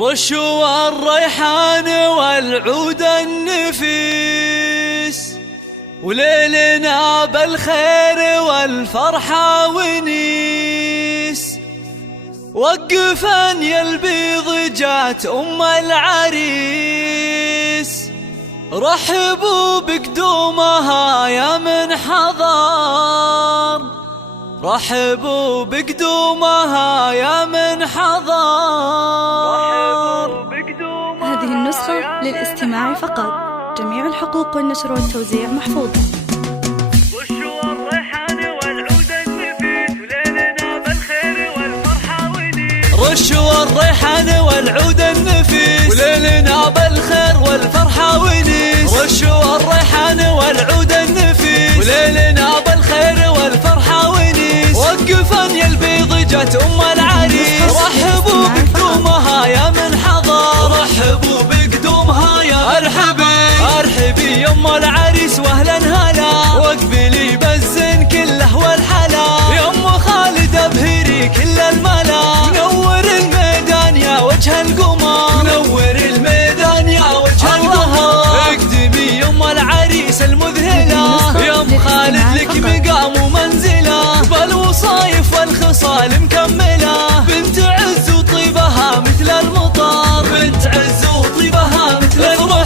رشوا الريحان والعود النفيس، وليلنا بالخير والفرحة ونيس. وقفن يا البيض جات أم العريس، رحبوا بقدومها يا من حضر، رحبوا بقدومها يا من حضر. هذه النسخة للاستماع فقط، جميع الحقوق والنشر والتوزيع محفوظة. رشوا الريحان والعود النفيس، وليلنا بالخير والفرحة ونيس. رشوا الريحان والعود النفيس، وليلنا بالخير والفرحة ونيس. رشوا الريحان والعود النفيس، وليلنا بالخير والفرحة ونيس. وقفن يا البيض جات أم العريس، رحبوا بقدومها يا من حضر، رحبوا بقدومها يا ارحبي يا ام العريس واهلا هلا، واقبلي بالزين كله والحلا. يا ام خالد ابهري كل الملا، منور الميدان يا وجه القمر، منور الميدان يا وجه القمر. اقدمي يا ام العريس المذهله، يا ام خالد لك مقام ومنزله، بالوصايف والخصال مكمله. بنت عز وطيبها مثل المطر، بنت عز وطيبها مثل المطر.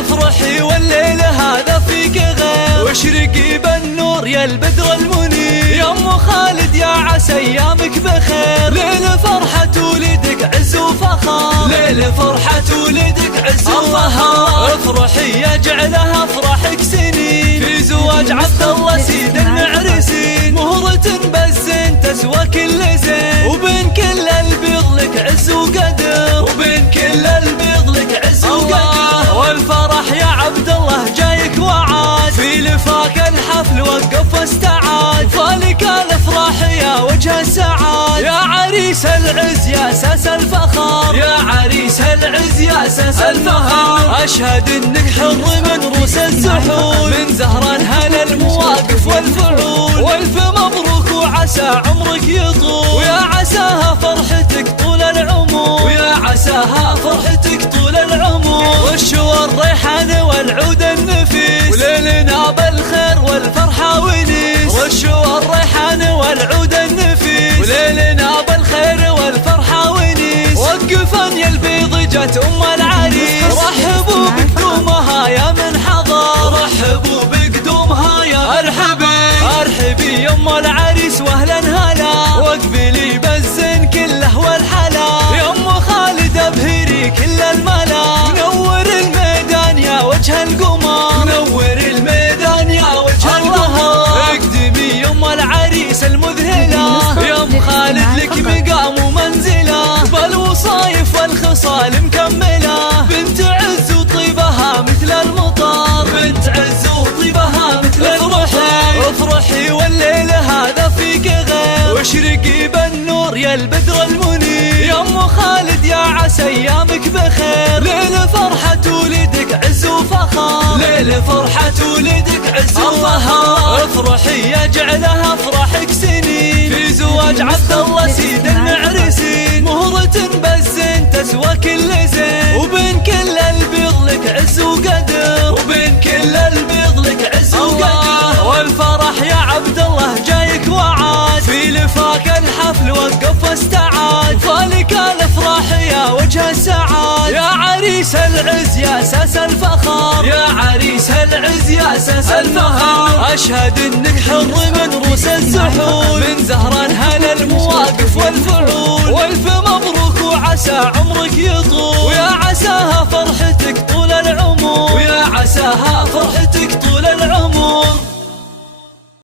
افرحي والليل هذا فيك غير، واشرقي بالنور يا البدر المنير. يا ام خالد يا عسى ايامك بخير، ليل فرحة ولدك عز وفخر، ليل فرحة ولدك عز وفخر. افرحي يا جعلها افراحك سنين، في زواج عبد الله سيد المعرسين. مهرة بالزين تسوى كل زين، وبين كل البيض لك عز وقدر، وبين كل البيض لك عز وقدر. والفرح يا عبد الله جايك وعاد، في لفاك الحفل وقف واستعاد. فالك الافراح يا وجه السعاد، يا عريس العز يا اساس الفخر، يا عريس العز يا اساس الفخر. اشهد انك حر من روس الزحول، من زهران هلا المواقف والفعول. والف مبروك وعسى عمرك يطول، ويا عساها فرحتك طول العمر، ويا عساها فرحتك طول العمر. رشوا الريحان والعود النفيس، وليلنا بالخير والفرحة ونيس. رشوا الريحان والعود النفيس، وليلنا بالخير والفرحة ونيس. وقفن يا البيض جات أم العريس، رحبوا بقدومها يا من حضر، رحبوا بقدومها يا ارحبي يا ام العريس واهلا هلا، واقبلي بالزين كله والحلا. يا ام خالد ابهري كل الملا، منور الميدان يا وجه القمر، منور الميدان يا وجه القمر. اقدمي يا ام العريس المذهله، يا ام خالد لك مقام ومنزله، بالوصايف والخصال مكمله. بنت عز وطيبها مثل المطر، بنت عز وطيبها مثل المطر. افرحي والليل هذا فيك غير، واشرقي بالنور يا البدر المنير. يا ام خالد يا عسى ايامك بخير، ليل فرحة ولدك عز وفخر، ليل فرحة ولدك عز وفخر. افرحي يا جعلها افراحك سنين، في زواج عبد الله سيد المعرسين. مهرة بالزين تسوى كل زين، وبين كل البيض لك عز وقدر، وبين كل البيض لك عز وقدر. والفرح يا عبد الله جايك وعاد، في لفاك الحفل وقف واستعاد. فالك الافراح يا وجه السعاد، يا عريس العز يا اساس الفخر، يا عريس العز يا اساس الفخر. اشهد انك حر من روس الزحول، من زهران هلا المواقف والفعول. والف مبروك وعسى عمرك يطول،